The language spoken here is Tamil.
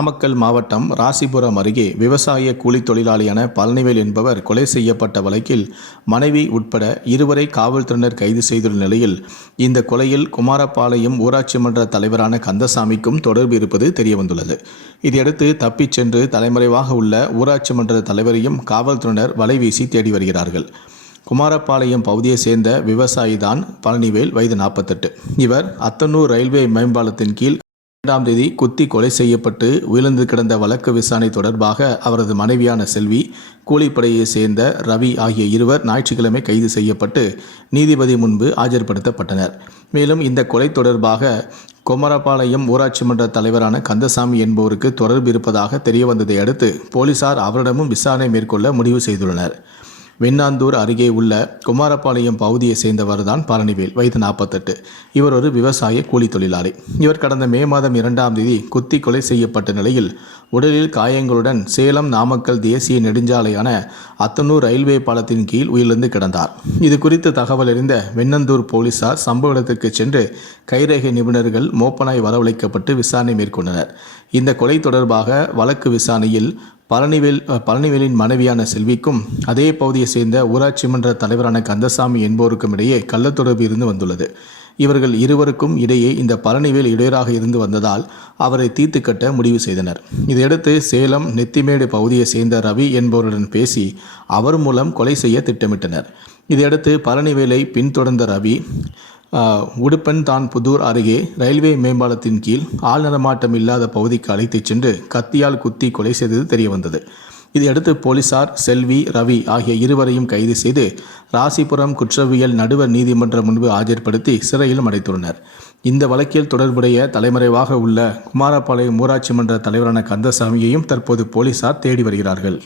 நாமக்கல் மாவட்டம் ராசிபுரம் அருகே விவசாய கூலித் தொழிலாளியான பழனிவேல் என்பவர் கொலை செய்யப்பட்ட வழக்கில் மனைவி உட்பட இருவரை காவல்துறையினர் கைது செய்துள்ள நிலையில் இந்த கொலையில் குமாரபாளையம் ஊராட்சி மன்ற தலைவரான கந்தசாமிக்கும் தொடர்பு இருப்பது தெரியவந்துள்ளது. இதையடுத்து தப்பிச் சென்று தலைமறைவாக உள்ள ஊராட்சி மன்ற தலைவரையும் காவல்துறையினர் வலைவீசி தேடி வருகிறார்கள். குமாரபாளையம் பகுதியை சேர்ந்த விவசாயி தான் பழனிவேல் வயது நாற்பத்தெட்டு. இவர் அத்தனூர் ரயில்வே மேம்பாலத்தின் கீழ் இரண்டாம் தேதி குத்தி கொலை செய்யப்பட்டு உயிர்ந்து கிடந்த வழக்கு விசாரணை தொடர்பாக அவரது மனைவியான செல்வி கூலிப்படையை சேர்ந்த ரவி ஆகிய இருவர் ஞாயிற்றுக்கிழமை கைது செய்யப்பட்டு நீதிபதி முன்பு ஆஜர்படுத்தப்பட்டனர். மேலும் இந்த கொலை தொடர்பாக குமரபாளையம் ஊராட்சி மன்ற தலைவரான கந்தசாமி என்பவருக்கு தொடர்பு இருப்பதாக தெரியவந்ததை அடுத்து போலீசார் அவரிடமும் விசாரணை மேற்கொள்ள முடிவு செய்துள்ளனர். வெண்ணாந்தூர் அருகே உள்ள குமாரபாளையம் பகுதியை சேர்ந்தவர்தான் பழனிவேல் வயது நாற்பத்தெட்டு. இவர் ஒரு விவசாய கூலி தொழிலாளி. இவர் கடந்த மே மாதம் இரண்டாம் தேதி குத்தி கொலை செய்யப்பட்ட நிலையில் உடலில் காயங்களுடன் சேலம் நாமக்கல் தேசிய நெடுஞ்சாலையான அத்தனூர் ரயில்வே பாலத்தின் கீழ் உயிரிழந்து கிடந்தார். இது குறித்து தகவல் அறிந்த வெண்ணந்தூர் போலீசார் சம்பவ இடத்திற்கு சென்று கைரேகை நிபுணர்கள் மோப்பனாய் வரவழைக்கப்பட்டு விசாரணை மேற்கொண்டனர். இந்த கொலை தொடர்பாக வழக்கு விசாரணையில் பழனிவேல் பழனிவேலின் மனைவியான செல்விக்கும் அதே பகுதியை சேர்ந்த ஊராட்சி மன்ற தலைவரான கந்தசாமி என்போருக்கும் இடையே கள்ளத்தொடர்பு இருந்து வந்துள்ளது. இவர்கள் இருவருக்கும் இடையே இந்த பழனிவேல் இடையராக இருந்து வந்ததால் அவரை தீர்த்து கட்ட முடிவு செய்தனர். இதையடுத்து சேலம் நெத்திமேடு பகுதியை சேர்ந்த ரவி என்பவருடன் பேசி அவர் மூலம் கொலை செய்ய திட்டமிட்டனர். இதையடுத்து பழனிவேலை பின்தொடர்ந்த ரவி உடுப்பன் தான் புதூர் அருகே ரயில்வே மேம்பாலத்தின் கீழ் ஆள் நடமாட்டம் இல்லாத பகுதிக்கு அழைத்துச் சென்று கத்தியால் குத்தி கொலை செய்தது தெரியவந்தது. இதையடுத்து போலீசார் செல்வி ரவி ஆகிய இருவரையும் கைது செய்து ராசிபுரம் குற்றவியல் நடுவர் நீதிமன்றம் முன்பு ஆஜர்படுத்தி சிறையிலும் அடைத்துள்ளனர் இந்த வழக்கில் தொடர்புடைய தலைமறைவாக உள்ள குமாரபாளையம் ஊராட்சி மன்ற தலைவரான கந்தசாமியையும் தற்போது போலீசார் தேடி வருகிறார்கள்.